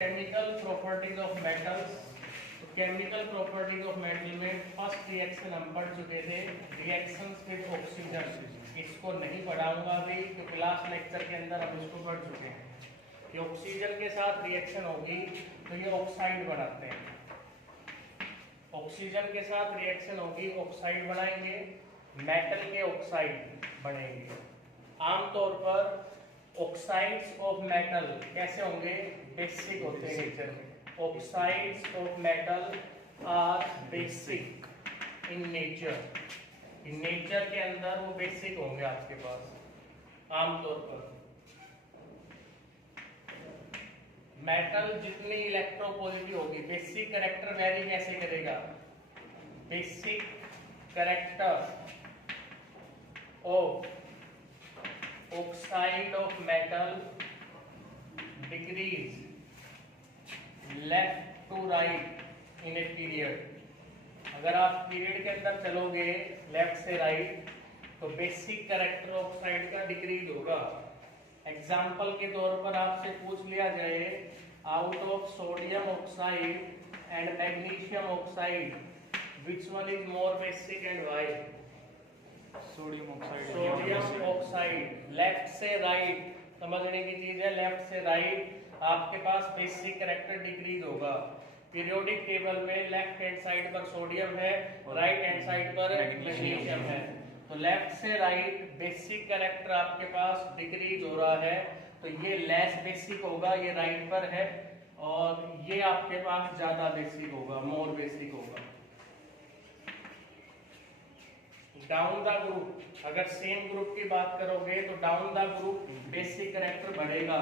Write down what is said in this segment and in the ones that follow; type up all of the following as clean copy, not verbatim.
Chemical properties of metals. तो chemical properties of metal में first reaction हम पढ़ चुके थे, रिएक्शंस विद ऑक्सीजन। इसको नहीं पढ़ाऊंगा अभी, क्योंकि लास्ट लेक्चर के अंदर हम इसको पढ़ चुके हैं कि ऑक्सीजन के साथ रिएक्शन होगी तो ये ऑक्साइड बनाते हैं। ऑक्सीजन के साथ रिएक्शन होगी, ऑक्साइड बनाएंगे, मेटल के ऑक्साइड बनेंगे। आमतौर पर ऑक्साइड्स ऑफ मेटल कैसे होंगे? बेसिक होते हैं नेचर में। Oxides of metal are basic in nature. In nature के अंदर वो बेसिक होंगे आपके पास आमतौर पर। मेटल जितनी इलेक्ट्रोपॉजिटिव होगी, बेसिक कैरेक्टर वेरी कैसे करेगा? Basic character of oxide of metal decrease left to right in a period। अगर आप पीरियड के अंदर चलोगे लेफ्ट से राइट तो बेसिक कैरेक्टर ऑक्साइड का डिक्रीज होगा। एग्जाम्पल के तौर पर आपसे पूछ लिया जाए, out of sodium oxide and magnesium oxide which one is more basic and why? Sodium oxide. Sodium oxide. Left से राइट समझने की चीज है, लेफ्ट से राइट आपके पास बेसिक कैरेक्टर डिक्रीज होगा। पीरियोडिक टेबल में लेफ्ट हैंड साइड पर सोडियम है, राइट हैंड साइड पर मैग्नीशियम है। तो लेफ्ट से राइट बेसिक कैरेक्टर आपके पास डिक्रीज हो रहा है, तो ये लेस बेसिक होगा, ये राइट पर है, और ये आपके पास ज्यादा बेसिक होगा, मोर बेसिक होगा। डाउन द ग्रुप, अगर सेम ग्रुप की बात करोगे तो down the group basic character बढ़ेगा।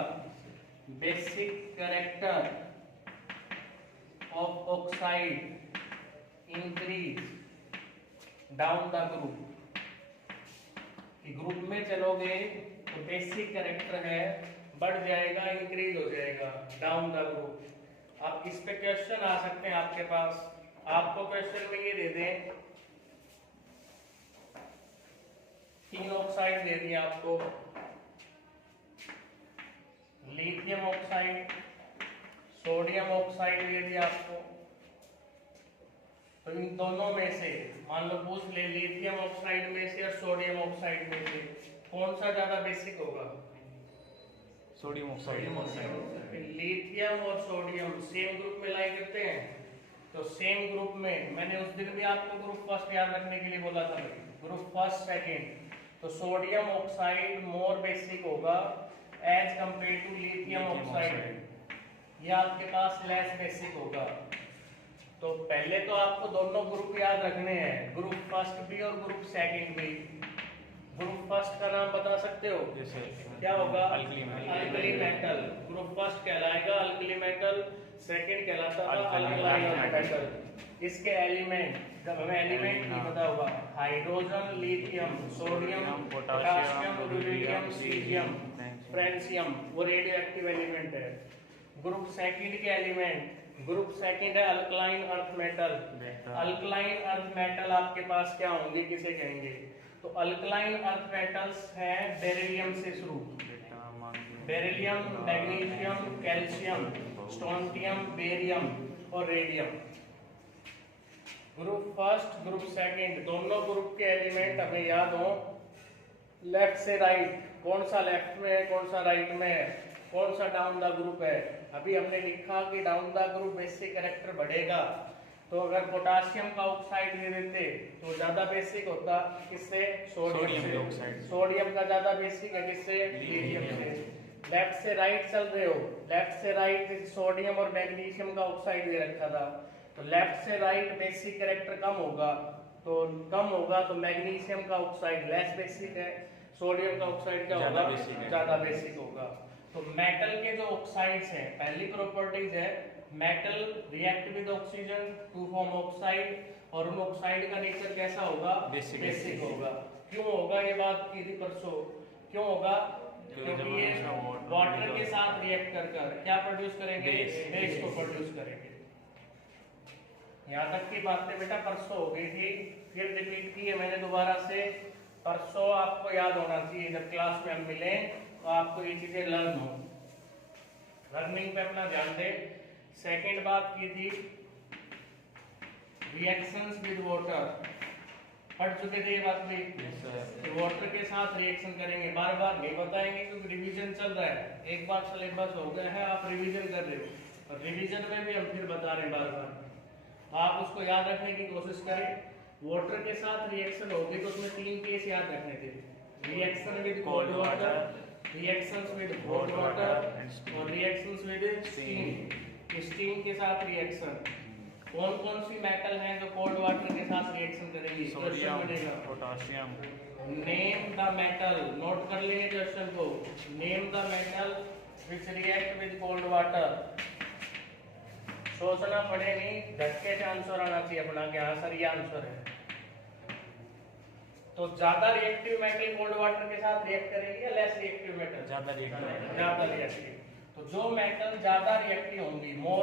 Basic character of oxide increase down the group. Group में चलोगे तो बेसिक कैरेक्टर है बढ़ जाएगा, इंक्रीज हो जाएगा डाउन द ग्रुप। अब इस पे क्वेश्चन आ सकते हैं आपके पास। आपको क्वेश्चन में ये दे दें, तीन ऑक्साइड दे दिए आपको, लिथियम ऑक्साइड, सोडियम ऑक्साइड दे दिया आपको। तो इन दोनों में से मान लो पूछ ले, लिथियम ऑक्साइड में से और सोडियम ऑक्साइड में से कौन सा ज्यादा बेसिक होगा? Sodium oxide. लिथियम और सोडियम सेम ग्रुप में लाई करते हैं, तो सेम ग्रुप में मैंने उस दिन भी आपको ग्रुप फर्स्ट याद रखने के लिए बोला था, ग्रुप फर्स्ट सेकेंड। तो सोडियम ऑक्साइड मोर बेसिक होगा as compare to lithium oxide. ये आपके पास लेस बेसिक होगा। तो पहले तो आपको दोनों ग्रुप याद रखने हैं, ग्रुप फर्स्ट भी और ग्रुप सेकंड भी। ग्रुप फर्स्ट का नाम बता सकते हो? क्या होगा? Alkali metal. ग्रुप फर्स्ट कहलाएगा अल्कली मेटल, सेकंड कहलाता था अल्कलाइन मेटल। इसके एलिमेंट, जब हमें एलिमेंट नहीं पता होगा, hydrogen, lithium, sodium, potassium, rubidium, caesium, francium, वो रेडियो एक्टिव एलिमेंट है। ग्रुप सेकंड के एलिमेंट, ग्रुप सेकंड है alkaline earth metal. Alkaline earth metal आपके पास क्या होंगे, किसे कहेंगे? तो अल्कलाइन अर्थ मेटल्स हैं बेरिलियम से शुरू, beryllium, magnesium, calcium, strontium, barium और radium. Group first, group second, दोनों ग्रुप के एलिमेंट हमें याद हो। लेफ्ट से राइट, कौन सा लेफ्ट में है, कौन सा राइट में है, कौन सा डाउन द ग्रुप है। अभी हमने लिखा कि down the group basic character बढ़ेगा। तो अगर पोटाशियम का ऑक्साइड दे देते तो ज्यादा बेसिक होता, किससे? सोडियम से। सोडियम का ज्यादा बेसिक है किससे? लिथियम से। लेफ्ट से राइट चल रहे हो, लेफ्ट से राइट सोडियम और मैग्नीशियम का ऑक्साइड दे रखा था, तो लेफ्ट से राइट बेसिक कैरेक्टर कम होगा, तो मैग्नीशियम का ऑक्साइड लेस बेसिक है, सोडियम का ऑक्साइड क्या होगा? ज्यादा बेसिक होगा। तो मेटल के जो ऑक्साइड्स हैं, पहली प्रॉपर्टीज है metal react with oxygen to form oxide, और उन ऑक्साइड का नेचर कैसा होगा? बेसिक होगा। क्यों होगा? ये बात की थी परसों। क्यों होगा? क्योंकि ये वाटर के साथ रिएक्ट कर क्या प्रोड्यूस करेंगे? बेस को प्रोड्यूस करेंगे। यहाँ तक की बातें बेटा परसों हो गई थी, फिर रिपीट की है मैंने दोबारा से। परसों आपको याद होना चाहिए, जब क्लास में हम मिलें तो आपको ये चीजें लर्न हो। रनिंग पे अपना ध्यान दे। सेकंड बात की थी रिएक्शंस विद वाटर, पढ़ चुके थे ये बात भी। वाटर के साथ रिएक्शन करेंगे, बार बार नहीं बताएंगे क्योंकि रिवीजन चल रहा है। एक बार सिलेबस हो गया है, आप रिवीजन कर रहे हो और रिवीजन में भी हम फिर बता रहे हैं बार बार। आप उसको याद रखने की कोशिश करें। वाटर के साथ रिएक्शन होगी तो उसमें 3 केस याद रखने थे, reaction with cold water, reactions with hot water और रिएक्शंस विद स्टीम। स्टीम के साथ रिएक्शन कौन कौन सी मेटल हैं जो कोल्ड वाटर के साथ रिएक्शन करेंगी? सोडियम, बनेगा potassium. Name the metal, note कर लेंगे क्वेश्चन को। Name the metal which react with cold water. सोचना पड़े नहीं, झटके से आंसर आना चाहिए अपना कि हाँ सर ये आंसर है। तो ज्यादा रिएक्टिव मेटल कोल्ड वाटर के साथ रिएक्ट करेगी या लेस रिएक्टिव मेटल? ज्यादा रिएक्टिव। ज्यादा रिएक्टिव। तो जो मेटल ज्यादा रिएक्टिव होंगी, मोर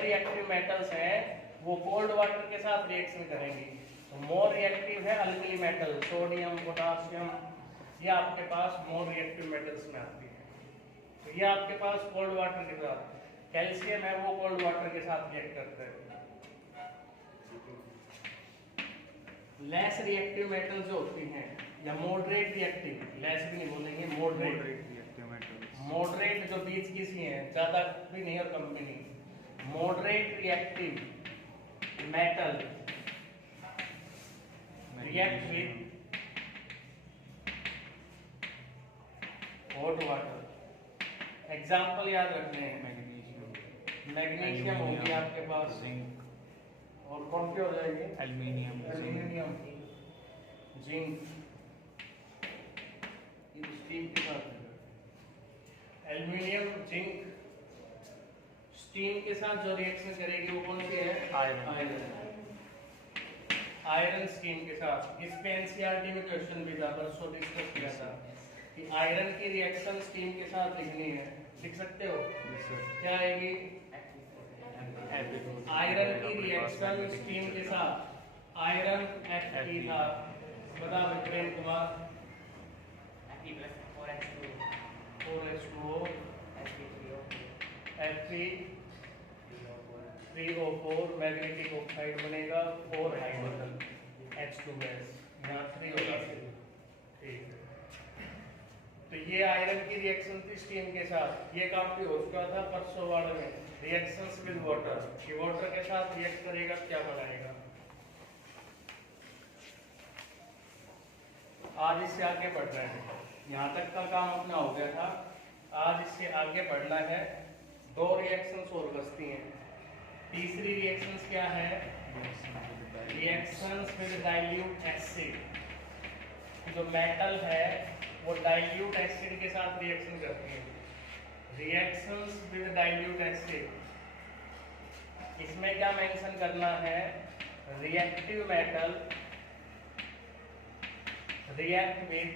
रिएक्टिव मेटल्स हैं, वो कोल्ड वाटर के साथ रिएक्शन करेंगी। तो मोर रिएक्टिव है अल्कली मेटल, सोडियम, पोटाशियम, ये आपके पास मोर रिएक्टिव मेटल्स में आती है। तो ये आपके पास कोल्ड वाटर के साथ, कैल्शियम है वो कोल्ड वाटर के साथ रिएक्ट करता है। लेस रिएक्टिव मेटल्स जो होती हैं या मॉडरेट रिएक्टिव, लेस भी नहीं बोलेंगे, मॉडरेट रिएक्टिव मेटल्स। मॉडरेट जो बीच की सी हैं, ज्यादा भी नहीं और कम भी नहीं। Moderate reactive metal react with hot water. Example याद रखने हैं, मैग्नीशियम होगी आपके पास, जिंक और कौन सी हो जाएगी? एल्युमिनियम, एल्यूमिनियम, जिंक, स्टीम के साथ एल्यूमिनियम, जिंक। स्टीम के साथ जो रिएक्शन करेगी वो कौन सी है? आयरन। आयरन स्टीम के साथ। इस पे एनसीईआरटी में क्वेश्चन भी था, परसों डिस्कस किया था कि आयरन की रिएक्शन स्टीम के साथ लिखनी है। लिख सकते हो? क्या आएगी? आयरन की रिएक्शन स्टीम के साथ, आयरन Fe था, बता Vikram Kumar. Fe+4H2O, Fe3O4, magnetic oxide बनेगा, 4 हाइड्रोजन, H2 गैस, यहाँ 3 होगा। ठीक है, तो ये आयरन की रिएक्शन थी स्टीम के साथ। ये काफी हो चुका था परसों वाले में, रिएक्शंस विद वाटर, कि वाटर के साथ रिएक्ट करेगा क्या बनाएगा। आज इससे आगे बढ़ रहे हैं, यहाँ तक का काम अपना हो गया था, आज इससे आगे बढ़ना है। 2 रिएक्शंस और बचती हैं। तीसरी रिएक्शंस क्या है? Reactions with dilute acid. जो मेटल है वो डाइल्यूट एसिड के साथ रिएक्शन करती है। रिएक्शंस विद डाइल्यूट एसिड, इसमें क्या मेंशन करना है? Reactive metal react with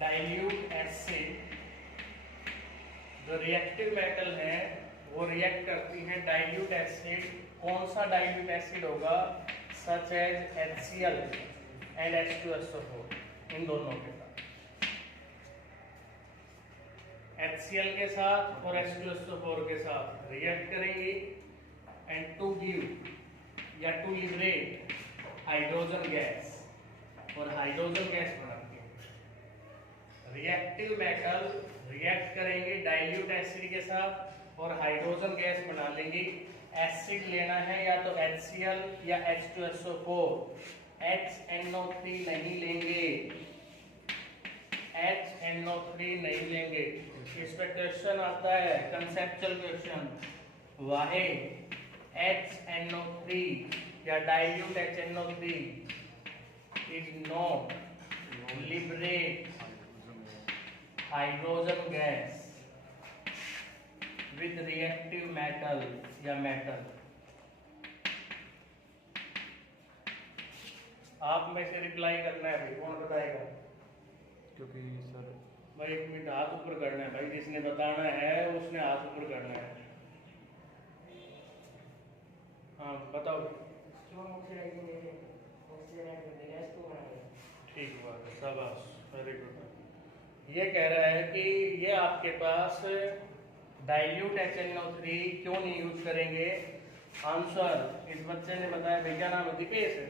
dilute acid. जो रिएक्टिव मेटल है वो रिएक्ट करती है डाइल्यूट एसिड। कौन सा डाइल्यूट एसिड होगा? Such as HCl and H2SO4, इन दोनों के साथ, HCl के साथ और H2SO4 के साथ रिएक्ट करेंगी एंड टू गिव या टू लिबरेट हाइड्रोजन गैस, और हाइड्रोजन गैस बनाती है। रिएक्टिव मेटल रिएक्ट करेंगे डाइल्यूट एसिड के साथ और हाइड्रोजन गैस बना लेंगी। एसिड लेना है या तो HCl या H2SO4, HNO3 नहीं लेंगे, HNO3 नहीं लेंगे। इस पे क्वेश्चन आता है, कंसेप्चुअल क्वेश्चन, वाहे HNO3 या dilute HNO3 is not liberate hydrogen gas with reactive metal या मेटल। आप में से रिप्लाई करना है भाई, कौन बताएगा? क्योंकि सर भाई 1 मिनट हाथ ऊपर करना है भाई, जिसने बताना है उसने हाथ ऊपर करना है। हाँ बताओ। ठीक बात है, शाबाश, वेरी गुड। ये कह रहा है कि ये आपके पास डाइल्यूट HNO3 क्यों नहीं यूज करेंगे। आंसर इस बच्चे ने बताया, भाई क्या नाम है दिपेश है,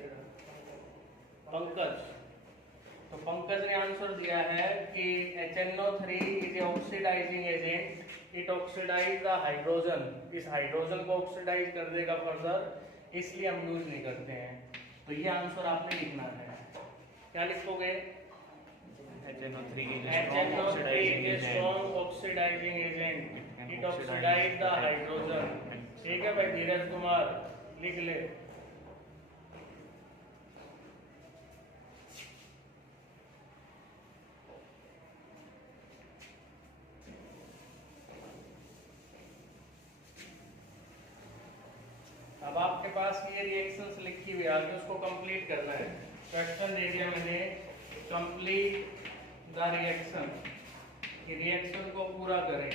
पंकज। तो पंकज ने आंसर दिया है कि HNO3 is a oxidising agent, it oxidise the hydrogen, इस हाइड्रोजन को ऑक्सीडाइज कर देगा फर्दर, इसलिए हम यूज नहीं करते हैं। तो ये आंसर आपने लिखना है। क्या लिखोगे? HNO3 is strong oxidizing agent, it oxidize the hydrogen। ठीक है भाई धीरज कुमार, लिख ले। अब आपके पास ये रिएक्शंस लिखी हुई आगे उसको कंप्लीट करना है। क्वेश्चन दे दिया मैंने, कंप्लीट द रिएक्शन, कि रिएक्शन को पूरा करें।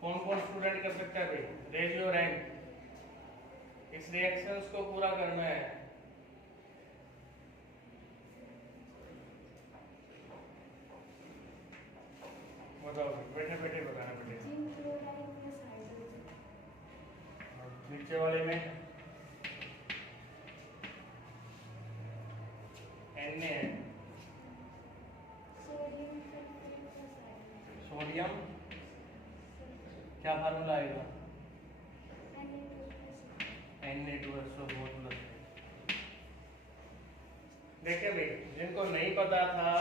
कौन कौन स्टूडेंट कर सकता है भाई? Raise your hand. इस रिएक्शंस को पूरा करना है। बताओ, बैठे बैठे बताना बेटे। नीचे वाले में Na है, सोडियम क्या फार्मूला आएगा? Na2SO4+। देखिए भाई, जिनको नहीं पता था,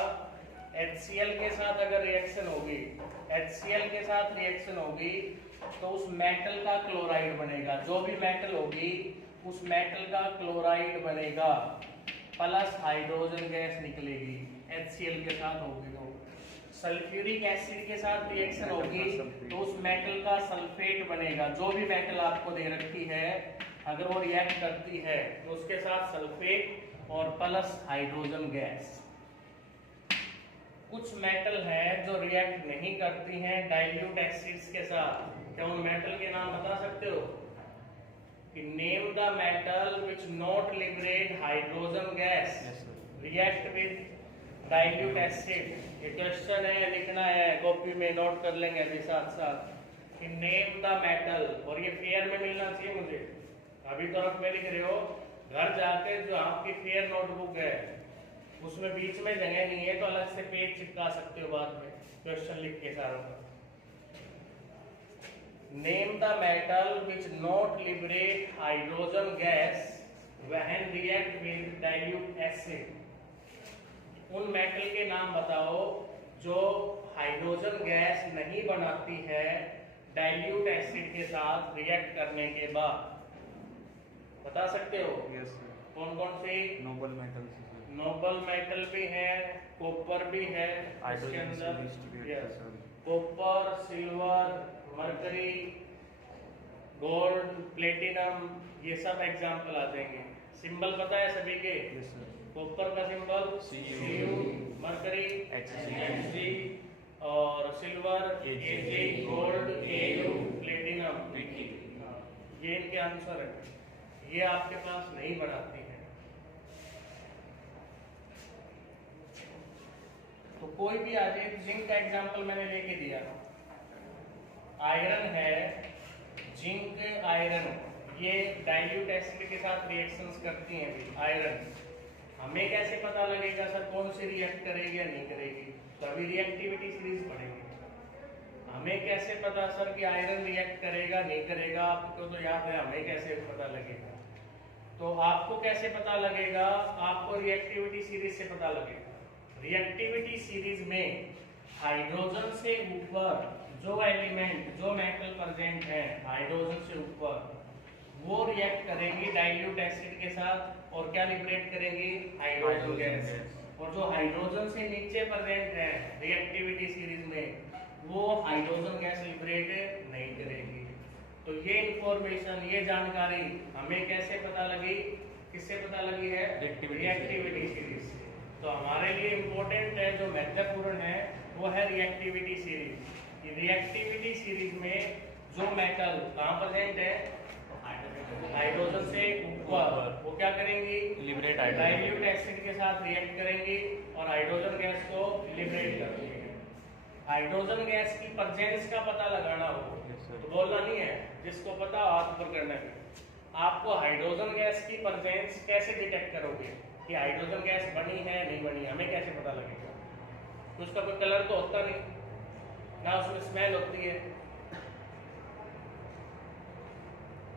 HCl के साथ अगर रिएक्शन होगी, HCl के साथ रिएक्शन होगी तो उस मेटल का क्लोराइड बनेगा। जो भी मेटल होगी उस मेटल का क्लोराइड बनेगा, प्लस हाइड्रोजन गैस निकलेगी। HCl के साथ होगी तो सल्फ्यूरिक एसिड के साथ रिएक्शन होगी तो उस मेटल का सल्फेट बनेगा। जो भी मेटल आपको दे रखी है अगर वो रिएक्ट करती है तो उसके साथ सल्फेट और प्लस हाइड्रोजन गैस। कुछ मेटल हैं जो रिएक्ट नहीं करती हैं डाइल्यूट एसिड्स के साथ। क्या उन मेटल के नाम बता सकते हो? कि name the metal which not liberate hydrogen gas react with dilute acid. ये क्वेश्चन है, लिखना है, कॉपी में नोट कर लेंगे अभी साथ साथ कि नेम द मेटल। और ये फेयर में मिलना चाहिए मुझे। अभी तो आप में लिख रहे हो, घर जाके जो आपकी फेयर नोटबुक है उसमें बीच में जगह नहीं है तो अलग से पेज चिपका सकते हो बाद में क्वेश्चन लिख के सारा। Name the metal which not liberate hydrogen gas when react with dilute acid. उन मेटल के नाम बताओ जो हाइड्रोजन गैस नहीं बनाती है डाइल्यूट एसिड के साथ रिएक्ट करने के बाद। बता सकते हो? Yes sir. कौन कौन से? Nobel metal. नोबल मेटल भी है, कॉपर भी है इसके अंदर। Copper, silver, mercury, gold, platinum, ये सब एग्जाम्पल आ जाएंगे। सिंबल पता है सभी के? Yes sir. कॉपर का सिंबल Cu, मरकरी Hg, और silver Ag, gold Au, platinum. ये इनके आंसर है। ये आपके पास नहीं बनाती है। तो कोई भी आ जाए, जिंक का एग्जांपल मैंने लेके दिया। आयरन है, जिंक, आयरन, ये डाइल्यूट एसिड के साथ रिएक्शंस करती हैं भी। आयरन हमें कैसे पता लगेगा सर कौन सी रिएक्ट करेगी या नहीं करेगी? तो अभी रिएक्टिविटी सीरीज पढ़ेंगे। हमें कैसे पता सर कि आयरन रिएक्ट करेगा नहीं करेगा? आपको तो याद है, हमें कैसे पता लगेगा? तो आपको कैसे पता लगेगा? आपको रिएक्टिविटी सीरीज से पता लगेगा। रिएक्टिविटी सीरीज में हाइड्रोजन से ऊपर जो एलिमेंट, जो मेटल प्रेजेंट है हाइड्रोजन से ऊपर, वो रिएक्ट करेंगी डाइल्यूट एसिड के साथ और क्या लिबरेट करेंगी? Hydrogen gas. और जो हाइड्रोजन से नीचे प्रेजेंट है रिएक्टिविटी सीरीज में, वो हाइड्रोजन गैस लिबरेट नहीं करेगी। तो ये इंफॉर्मेशन, ये जानकारी हमें कैसे पता लगी? किससे पता लगी है? रिएक्टिविटी सीरीज से। तो हमारे लिए इम्पोर्टेंट है, जो महत्वपूर्ण है, वो है रिएक्टिविटी सीरीज। रिएक्टिविटी सीरीज में जो मेटल कहाँ प्रेजेंट है? हाइड्रोजन से ऊपर वो क्या करेंगी, लिबरेट डाइल्यूट एसिड के साथ रिएक्ट करेंगी और हाइड्रोजन गैस को लिबरेट कर देंगे। हाइड्रोजन गैस की प्रेजेंस का पता लगाना हो तो बोलना नहीं है, जिसको पता हाथ ऊपर करना है। आपको हाइड्रोजन गैस की प्रेजेंस कैसे डिटेक्ट करोगे कि हाइड्रोजन गैस बनी है नहीं बनी, हमें कैसे पता लगेगा? तो उसका कोई कलर तो होता नहीं, ना उसमें स्मेल होती है।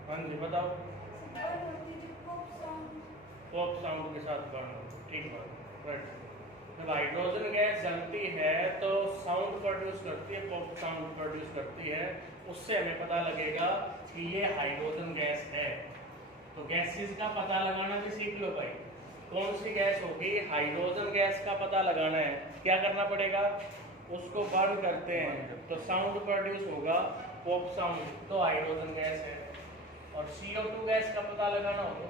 हाँ जी बताओ। पॉप साउंड के साथ बर्न हो, ठीक बात, राइट। जब हाइड्रोजन गैस जलती है तो साउंड प्रोड्यूस करती है, पॉप साउंड प्रोड्यूस करती है, उससे हमें पता लगेगा कि ये हाइड्रोजन गैस है। तो गैसेस का पता लगाना भी सीख लो भाई। कौन सी गैस होगी, हाइड्रोजन गैस का पता लगाना है, क्या करना पड़ेगा, उसको बर्न करते हैं तो साउंड प्रोड्यूस होगा, पॉप साउंड, तो हाइड्रोजन गैस है। और CO2 गैस का पता लगाना होगा,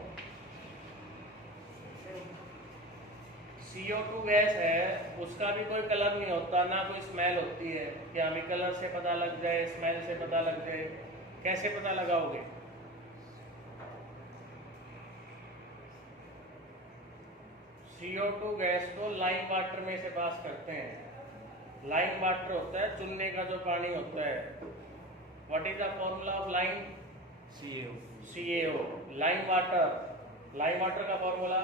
CO2 गैस है, उसका भी कोई कलर नहीं होता, ना कोई स्मेल होती है। क्या हमें कलर से पता लग जाए, स्मेल से पता लग जाए, कैसे पता लगाओगे? CO2 गैस को लाइम वाटर में से पास करते हैं। लाइम वाटर होता है चुनने का जो पानी होता है। What is the formula of lime? CaO। Lime water का formula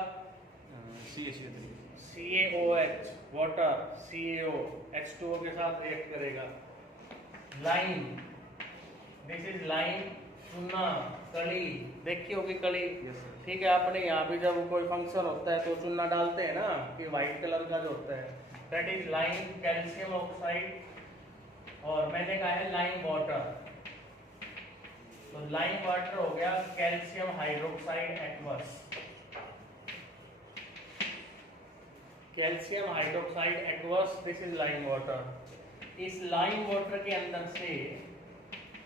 CaOH, water CaO H2O के साथ रिएक्ट करेगा। लाइम, दिस इज लाइम, चूना, कली, देखी होगी कली, ठीक है। आपने यहाँ पे जब कोई फंक्शन होता है तो चूना डालते हैं ना, कि व्हाइट कलर का जो होता है, that is lime, calcium oxide. और मैंने कहा है लाइम वाटर, तो लाइम वाटर हो गया calcium hydroxide aqueous. Calcium hydroxide aqueous, this is lime water. इस लाइम वाटर के अंदर से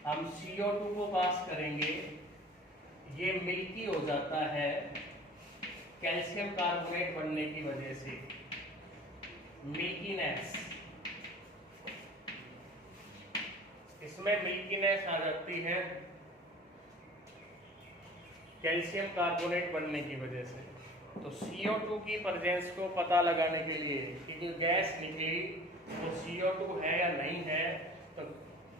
हम CO2 को पास करेंगे, ये मिल्की हो जाता है कैल्शियम कार्बोनेट बनने की वजह से, मिल्कीनेस, इसमें मिल्कीनेस आ जाती है कैल्शियम कार्बोनेट बनने की वजह से। तो CO2 की प्रेजेंस को पता लगाने के लिए कि जो गैस निकली वो CO2 है या नहीं है, तो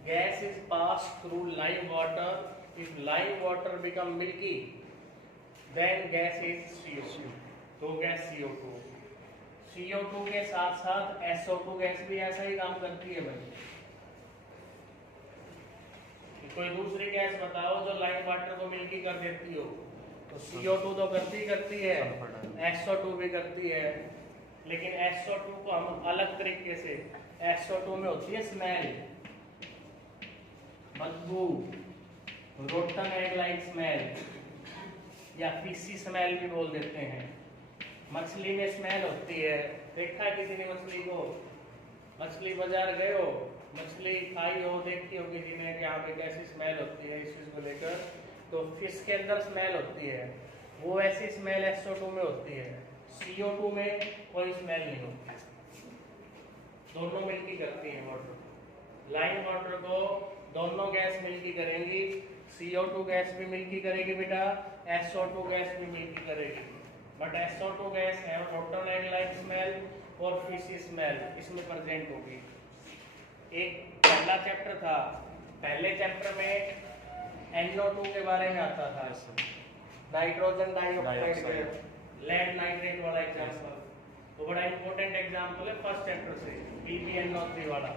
gas is pass through lime water. If lime water become milky then gas is CO2, तो गैस CO2। CO2 के साथ साथ SO2 गैस भी ऐसा ही काम करती है भाई। कोई दूसरी गैस बताओ जो लाइम वाटर को मिल्की कर देती हो। तो CO2 तो करती है, SO2 भी करती है, लेकिन SO2 को हम अलग तरीके से, SO2 में होती है स्मेल, बदबू, रोटन एग लाइक स्मेल, या फिशी स्मेल भी बोल देते हैं। मछली में स्मेल होती है, देखा है किसी ने मछली को? मछली बाजार गए हो, मछली खाई हो, देखी हो किसी ने कि यहाँ पे कैसी स्मेल होती है इस चीज को लेकर, तो फिश के अंदर स्मेल होती है, वो ऐसी स्मेल SO2 में होती है। CO2 में कोई स्मेल नहीं होती, दोनों मिलकर करती हैं वाटर। लाइम वाटर को दोनों गैस मिलकर करेंगी, CO2 गैस भी मिलकर करेगी बेटा, SO2 गैस भी मिलकर करेगी। बट SO2 गैस है रोटन एग लाइक स्मेल और फिशी स्मेल इसमें प्रेजेंट होगी। एक पहला चैप्टर था, पहले चैप्टर में NO2 के बारे में आता था, नाइट्रोजन डाइऑक्साइड, लेड नाइट्रेट वाला एग्जांपल, तो बड़ा इंपॉर्टेंट एग्जांपल है फर्स्ट चैप्टर से, PbNO3 वाला।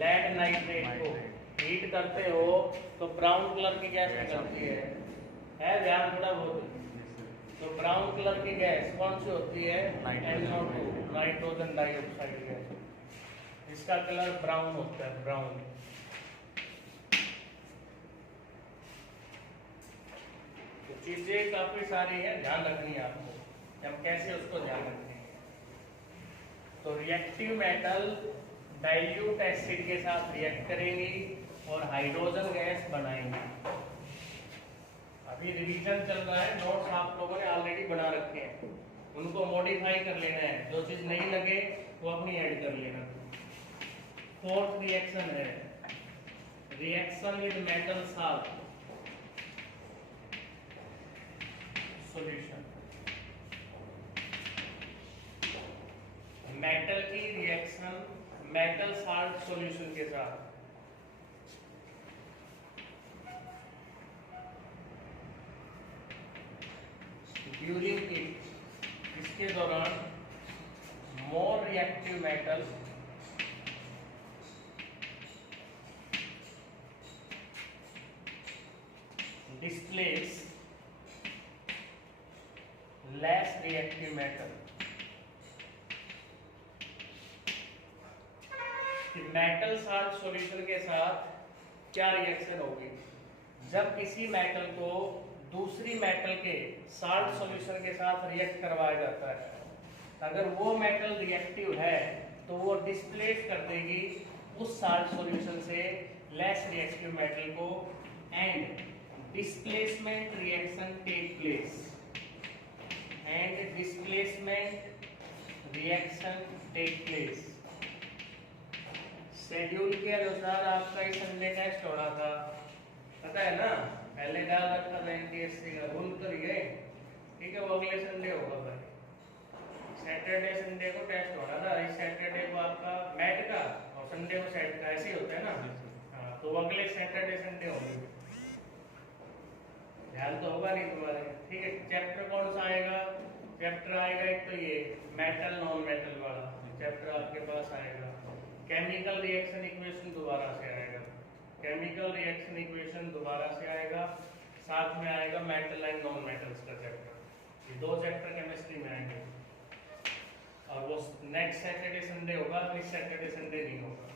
लेड नाइट्रेट को हीट करते हो तो ब्राउन कलर की गैस निकलती है ध्यान थोड़ा बहुत। तो ब्राउन कलर की गैस कौन सी होती है? NO2, nitrogen dioxide gas. इसका कलर ब्राउन होता है, ब्राउन। तो चीजें काफी सारी हैं, ध्यान रखनी है आपको, हम कैसे उसको ध्यान रखेंगे। तो रिएक्टिव मेटल डाइल्यूट एसिड के साथ रिएक्ट करेंगी और हाइड्रोजन गैस बनाएंगे। अभी रिवीजन चल रहा है, नोट्स आप लोगों ने ऑलरेडी बना रखे हैं, उनको मॉडिफाई कर लेना है, जो चीज नहीं लगे वो अपनी ऐड कर लेना। फोर्थ रिएक्शन है reaction with metal salt. Solution. Metal की रिएक्शन मेटल साल्ट सॉल्यूशन के साथ, ड्यूरिंग इट, इसके दौरान, more reactive metal displace less reactive metal. Metal salt solution के साथ क्या रिएक्शन होगी? जब किसी मेटल को दूसरी मेटल के साल्ट सॉल्यूशन के साथ रिएक्ट करवाया जाता है, अगर वो मेटल रिएक्टिव है तो वो डिस्प्लेस कर देगी उस साल्ट सॉल्यूशन से लेस रिएक्टिव मेटल को, and displacement reaction take place, and displacement reaction take place. Schedule के अनुसार आपका ये संडे टेस्ट हो रहा था, पता है ना, पहले डाल रखा था एनटीएससी का, भूल कर गए, ठीक है, वो अगले संडे होगा भाई, सैटरडे संडे को टेस्ट होना था, इस सैटरडे को आपका मैट का और संडे को सेट का, ऐसे ही होता है ना। हाँ, तो अगले सैटरडे संडे होगी, ध्यान तो होगा नहीं तुम्हारे, ठीक है। चैप्टर कौन सा आएगा? चैप्टर आएगा एक तो ये मेटल नॉन मेटल वाला चैप्टर आपके पास आएगा। केमिकल रिएक्शन इक्वेशन दोबारा से आएगा, केमिकल रिएक्शन इक्वेशन दोबारा से आएगा, साथ में आएगा मेटल एंड नॉन मेटल्स का चैप्टर। ये दो चैप्टर केमिस्ट्री में आएंगे, और वो नेक्स्ट सैटरडे संडे होगा, इस सैटरडे संडे नहीं होगा।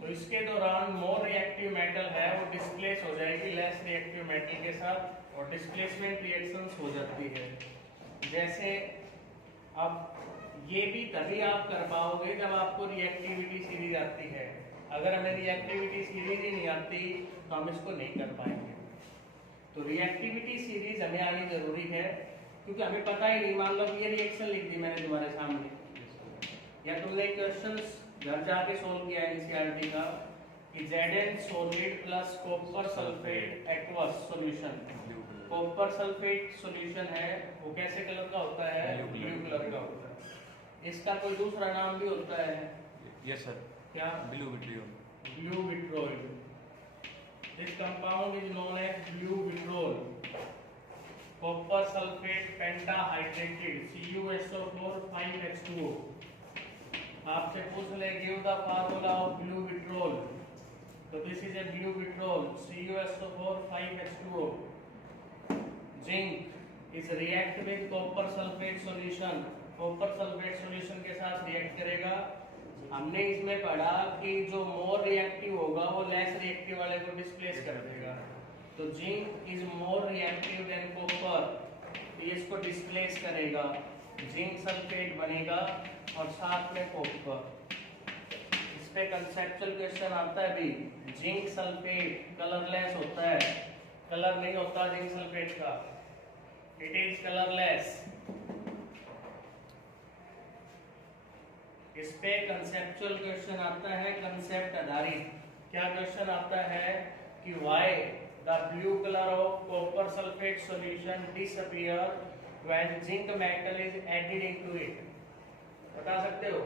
तो इसके दौरान मोर रिएक्टिव मेटल है वो डिस्प्लेस हो जाएगी लेस रिएक्टिव मेटल के साथ, और डिस्प्लेसमेंट रिएक्शंस हो जाती है। जैसे अब ये भी तभी आप कर पाओगे जब आपको रिएक्टिविटी सीरीज आती है, अगर हमें रिएक्टिविटी सीरीज ही नहीं आती तो हम इसको नहीं कर पाएंगे। तो रिएक्टिविटी सीरीज हमें आनी जरूरी है, क्योंकि हमें पता ही नहीं, मान लो ये रिएक्शन लिख दी मैंने तुम्हारे सामने, या तुमने क्वेश्चंस घर जाके सोल्व किया एनसीईआरटी का कि Zn solid plus copper sulphate aqueous solution, copper sulphate solution है वो कैसे कलर का होता है? ब्लू कलर का होता है। इसका कोई दूसरा नाम भी होता है? यस सर, क्या? Blue vitriol. Blue vitriol. This compound is known as blue vitriol. Copper sulphate pentahydrated CuSO4 5H2O। आपसे पूछ ले give the formula of blue vitriol, तो this is a blue vitriol CuSO4 5H2O। Zinc is react with copper sulphate solution, copper sulphate solution के साथ react करेगा। हमने इसमें पढ़ा कि जो मोर रिएक्टिव होगा वो लेस रिएक्टिव वाले को डिस्प्लेस कर देगा, तो zinc is more reactive than copper, तो इसको डिस्प्लेस करेगा, जिंक सल्फेट बनेगा और साथ में कॉपर। इस पे कंसेप्चुअल क्वेश्चन आता है भी, जिंक सल्फेट कलरलेस होता है, कलर नहीं होता जिंक सल्फेट का, इट इज कलरलेस। इस पे कंसेप्चुअल क्वेश्चन आता है कंसेप्ट आधारित। क्या क्वेश्चन आता है कि why the blue colour of copper sulphate solution disappear when zinc metal is added into it. बता सकते हो?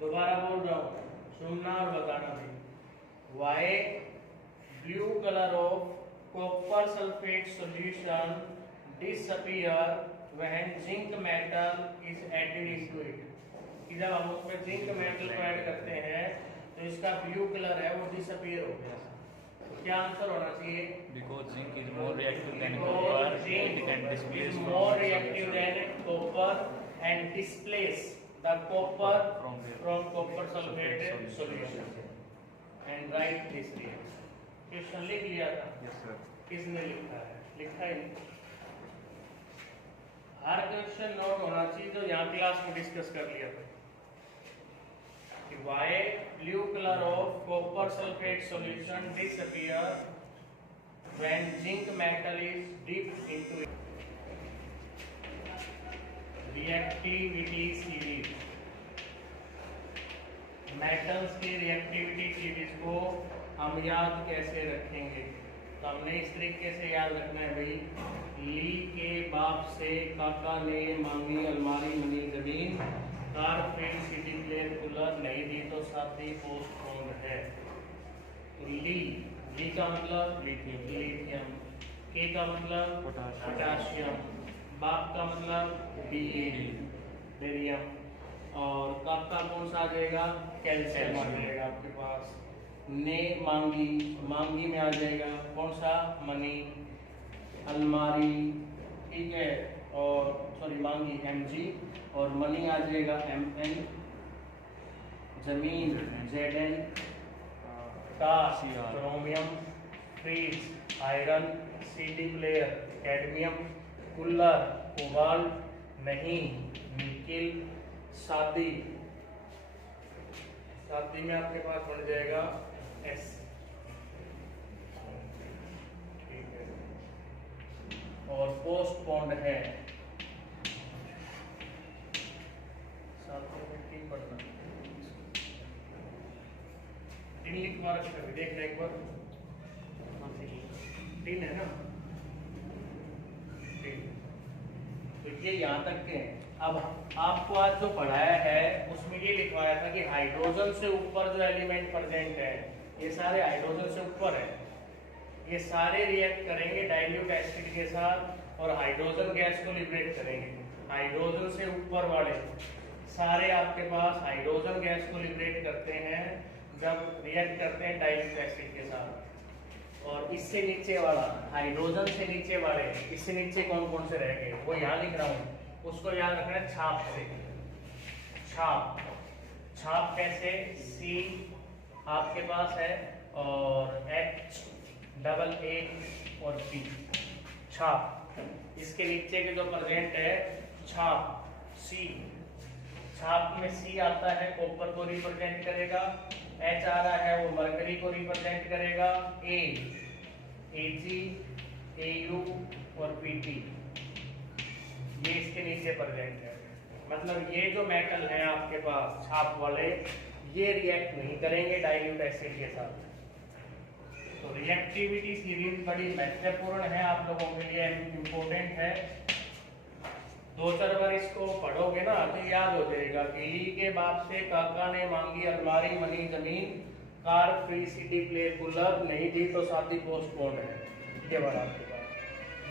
दोबारा बोल रहा हूँ, सुनना और बताना भी। Why blue colour of copper sulphate solution disappear when zinc metal is added into it, कि जब हम उसमें जिंक मेटल को ऐड करते हैं तो इसका ब्लू कलर है वो डिसअपीयर हो गया। तो क्या आंसर होना चाहिए? Because zinc is more reactive than copper, it can displace more reactive than copper and displace the copper from copper sulfate solution and write this reaction। Question लिख लिया था? Yes sir। किसने लिखा है? लिखा ही नहीं। हर क्वेश्चन नोट होना चाहिए जो यहाँ क्लास में डिस्कस कर लिया था कि why blue colour of copper sulphate solution disappear when zinc metal is dipped into reactivity series. Metals की रिएक्टिविटी सीरीज को हम याद कैसे रखेंगे? तो हमने इस तरीके से याद रखना है भाई, ली के बाप से काका ने मांगी अलमारी मनी जमीन, car fridge CD player cooler नहीं दी तो शादी पोस्टपोन है। तो ली का मतलब लिथियम, के का मतलब पोटाशियम, बाप का मतलब बेरियम, और काका कौन सा आ जाएगा, कैल्शियम आ जाएगा आपके पास। ने मांगी में आ जाएगा कौन सा, मनी, अलमारी, ठीक है, और सॉरी मांगी Mg, और मनी आ जाएगा Mn, जमीन Zn, का chromium, fridge iron, CD player cadmium, cooler cobalt, नहीं निकिल, शादी में आपके पास बन जाएगा S, ठीक है, और पोस्टपोन्ड है ठीक पढ़ना, टिन लिखवा रखा है, देखना एक बार, टिन है ना, टिन, तो ये यहाँ तक के हैं। अब आपको आज जो पढ़ाया है उसमें ये लिखवाया था कि हाइड्रोजन से ऊपर जो एलिमेंट प्रेजेंट है, ये सारे हाइड्रोजन से ऊपर है, ये सारे रिएक्ट करेंगे डाइल्यूट एसिड के साथ और हाइड्रोजन गैस को लिबरेट करेंगे। हाइड्रोजन से ऊपर वाले सारे आपके पास हाइड्रोजन गैस को लिबरेट करते हैं जब रिएक्ट करते हैं डाइल्यूट एसिड के साथ। और इससे नीचे वाला, हाइड्रोजन से नीचे वाले, इससे नीचे कौन कौन से रह गए वो यहाँ लिख रहा हूँ, उसको याद रखना है छाप से। छाप कैसे, C आपके पास है और H डबल A और P, छाप। इसके नीचे के जो प्रेजेंट है छाप C, छाप में C आता है कॉपर को रिप्रेजेंट करेगा, H आ रहा है वो मरकरी को रिप्रेजेंट करेगा, A Ag Au और Pt ये इसके नीचे प्रेजेंट है। मतलब ये जो मेटल है आपके पास छाप वाले, ये रिएक्ट नहीं करेंगे डाइल्यूट एसिड के साथ। तो रिएक्टिविटी सीरीज बड़ी महत्वपूर्ण है, आप लोगों के लिए इम्पोर्टेंट है। 2-4 बार इसको पढ़ोगे ना तो याद हो जाएगा कि ली के बाप से काका ने मांगी अलमारी मनी जमीन, car free CD player cooler नहीं दी तो शादी पोस्टपोन है। ये वाला आपके पास,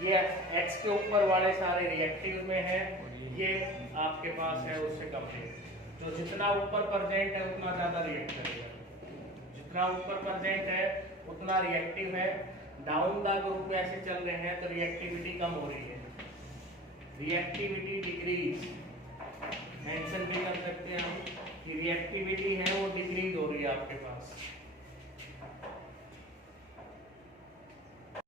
ये X के ऊपर वाले सारे रिएक्टिव में है, ये आपके पास है उससे कम है। जो जितना ऊपर प्रेजेंट है उतना ज्यादा रिएक्ट करेगा, जितना ऊपर प्रेजेंट है उतना रिएक्टिव है। डाउन द ग्रुप में ऐसे चल रहे हैं तो रिएक्टिविटी कम हो रही है, रिएक्टिविटी डिक्रीज मेंशन भी कर सकते हैं हम कि रिएक्टिविटी है वो डिक्रीज हो रही है आपके पास।